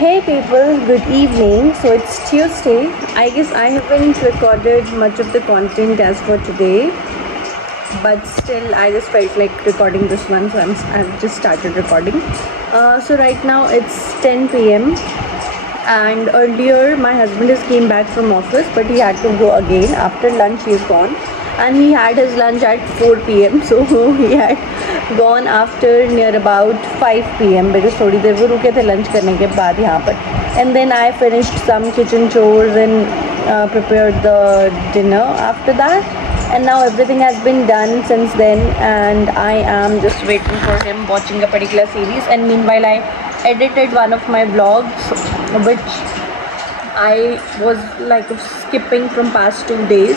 Hey people, good evening. So it's Tuesday. I guess I haven't recorded much of the content as for today, but still I just felt like recording this one, so I've just started recording. So right now it's 10 p.m. and earlier my husband just came back from office, but he had to go again. After lunch he's gone, and he had his lunch at 4 p.m. So he had gone after near about 5 p.m. because थोड़ी देर वो रुके थे lunch करने के बाद यहाँ पर. And then I finished some kitchen chores and prepared the dinner after that. And now everything has been done since then, and I am just waiting for him watching a particular series. And meanwhile I edited one of my vlogs which I was like skipping from past 2 days,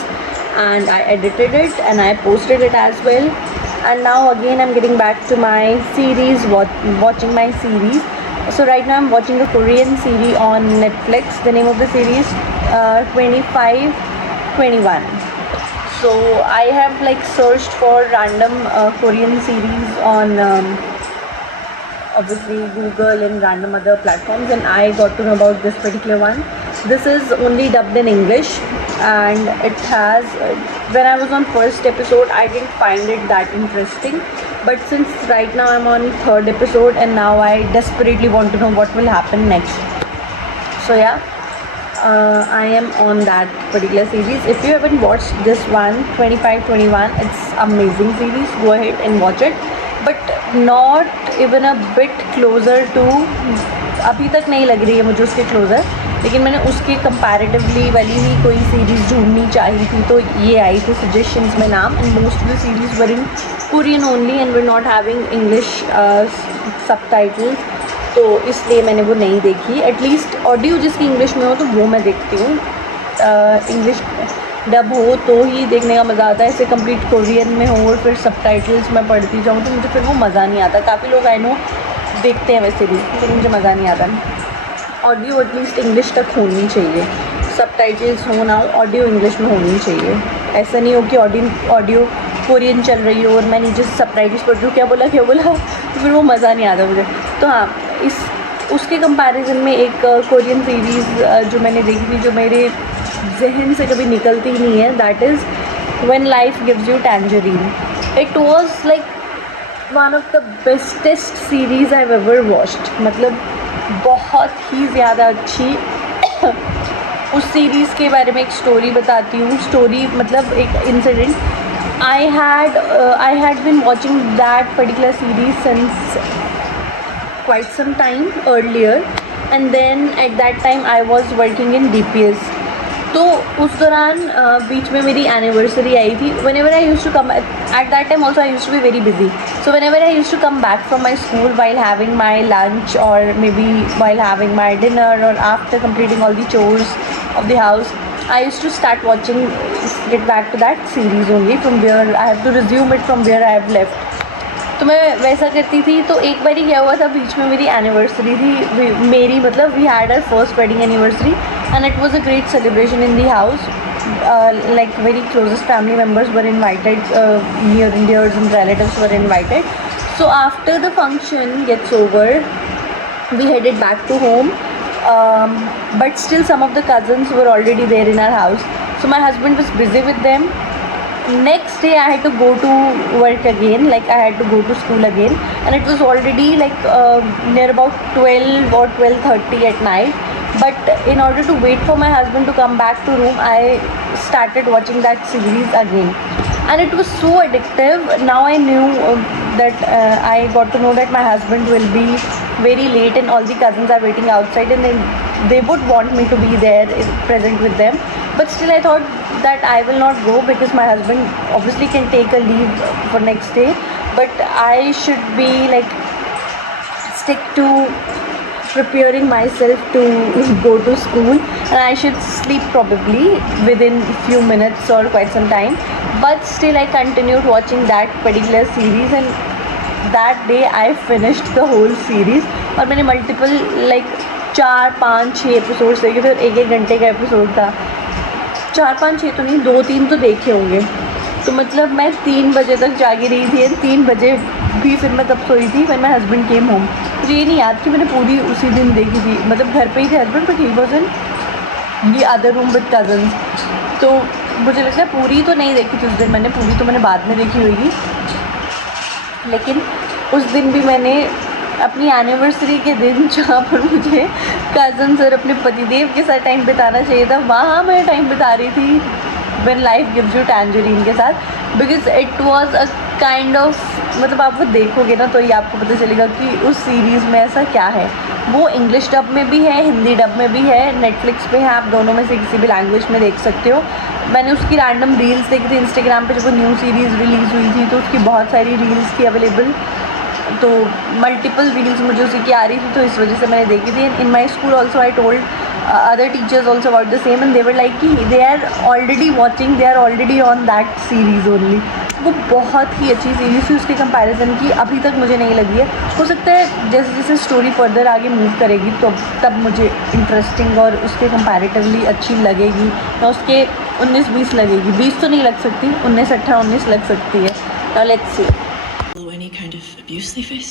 and I edited it and I posted it as well. And now again I'm getting back to my series, watching my series. So right now I'm watching a Korean series on Netflix. The name of the series 2521. So I have like searched for random Korean series on obviously Google and random other platforms, and I got to know about this particular one. This is only dubbed in English, and it has when I was on first episode I didn't find it that interesting, but since right now I'm on third episode and now I desperately want to know what will happen next. So yeah, I am on that particular series. If you haven't watched this one 2521, it's amazing series. Go ahead and watch it, but not even a bit closer to, अभी तक नहीं लग रही है मुझे उसके closure, लेकिन मैंने उसके कंपैरेटिवली वाली ही कोई सीरीज़ ढूंढनी चाहिए थी, तो ये आई थी सजेशंस में नाम. And most of the series were in Korean only and were not having English subtitles, तो इसलिए मैंने वो नहीं देखी. एटलीस्ट ऑडियो जिसकी इंग्लिश में हो तो वो मैं देखती हूँ. इंग्लिश डब हो तो ही देखने का मज़ा आता है. ऐसे कंप्लीट कोरियन में हो और फिर सबटाइटल्स मैं पढ़ती जाऊँ तो मुझे फिर वो मज़ा नहीं आता. काफ़ी लोग आई नो देखते हैं वैसे भी, लेकिन मुझे मज़ा नहीं आता. ऑडियो एटलीस्ट इंग्लिश तक होनी चाहिए. सबटाइटल्स हो ना हो, ऑडियो इंग्लिश में होनी चाहिए. ऐसा नहीं हो कि ऑडियो कोरियन चल रही हो और मैं नीचे सबटाइटल्स पढ़ रही हूँ, क्या बोला तो फिर वो मज़ा नहीं आता मुझे. तो हाँ, उसके कंपैरिजन में एक कोरियन सीरीज़ जो मैंने देखी थी, जो मेरे जहन से कभी निकलती ही नहीं है, that is when life gives you tangerine. It was like one of the bestest series I ever watched. मतलब बहुत ही ज़्यादा अच्छी. उस सीरीज़ के बारे में एक स्टोरी बताती हूँ. स्टोरी मतलब एक incident. I had been watching that particular series since quite some time earlier, and then at that time I was working in DPS. तो उस दौरान बीच में मेरी एनिवर्सरी आई थी. whenever I used to come at that time also I used to be very busy, so whenever I used to come back from my school while having my lunch or maybe while having my dinner or after completing all the chores of the house, I used to start watching, get back to that series only from where I have to resume it from where I have left. तो मैं वैसा करती थी. तो एक बार क्या हुआ था, बीच में मेरी एनिवर्सरी थी मेरी, मतलब we had our first wedding anniversary and it was a great celebration in the house. Like very closest family members were invited, near and dears and relatives were invited. So after the function gets over, we headed back to home, but still some of the cousins were already there in our house, so my husband was busy with them. Next day I had to go to work again, like I had to go to school again, and it was already like near about 12 or 12:30 at night. But in order to wait for my husband to come back to room, I started watching that series again, and it was so addictive. Now I knew that I got to know that my husband will be very late and all the cousins are waiting outside, and then they would want me to be there present with them. But still I thought that I will not go because my husband obviously can take a leave for next day, but I should be like stick to preparing myself to go to school, and I should sleep probably within few minutes or quite some time. But still I continued watching that particular series, and that day I finished the whole series. और मैंने multiple like 4-5-6 episodes देखे थे. 1-1 घंटे का episode था. 4-5-6 तो नहीं, 2-3 तो देखे होंगे. तो मतलब मैं 3 बजे तक जागी रही थी, 3 बजे भी फिर मैं तब सोई थी when my husband came home. मुझे ये नहीं याद कि मैंने पूरी उसी दिन देखी थी, मतलब घर पे ही थे husband, but he was in the other room with cousins. तो मुझे लगता है पूरी तो नहीं देखी थी उस दिन मैंने, पूरी तो मैंने बाद में देखी होगी। लेकिन उस दिन भी मैंने अपनी एनिवर्सरी के दिन जहाँ पर मुझे कज़न्स और अपने पतिदेव के साथ टाइम बिताना चाहिए था, वहाँ मैं टाइम बिता रही थी when life gives you tangerine के साथ। Because it was a kind of, मतलब आप वो देखोगे ना तो ये आपको पता चलेगा कि उस सीरीज़ में ऐसा क्या है। वो इंग्लिश डब में भी है, हिंदी डब में भी है, नेटफ्लिक्स पे है, आप दोनों में से किसी भी लैंग्वेज में देख सकते हो। मैंने उसकी रैंडम रील्स देखी थी इंस्टाग्राम पे जब वो न्यू सीरीज़ रिलीज़ हुई थी, तो उसकी बहुत सारी रील्स थी अवेलेबल, तो मल्टीपल रील्स मुझे उसी की आ रही थी, तो इस वजह से मैंने देखी थी। In my school also I told other teachers also about the same and they were like कि they are already watching, they are already on that series only। वो बहुत ही अच्छी सीरीज़ थी, उसके कंपैरिजन की अभी तक मुझे नहीं लगी है। हो सकता है जैसे जैसे स्टोरी फर्दर आगे मूव करेगी तो तब मुझे इंटरेस्टिंग और उसके कंपैरेटिवली अच्छी लगेगी, या उसके 19-20 लगेगी, 20 तो नहीं लग सकती, 19, 18, 19 लग सकती है। Now let's see। Any kind of abuse they face?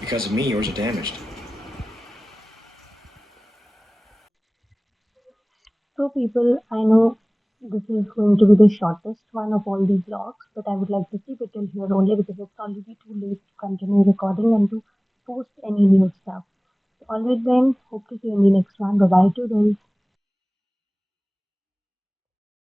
Because of me, yours are damaged. So people, I know this is going to be the shortest one of all these vlogs, but I would like to keep it till here only because it's already too late to continue recording and to post any new stuff. So always then, hope to see you in the next one. Bye bye to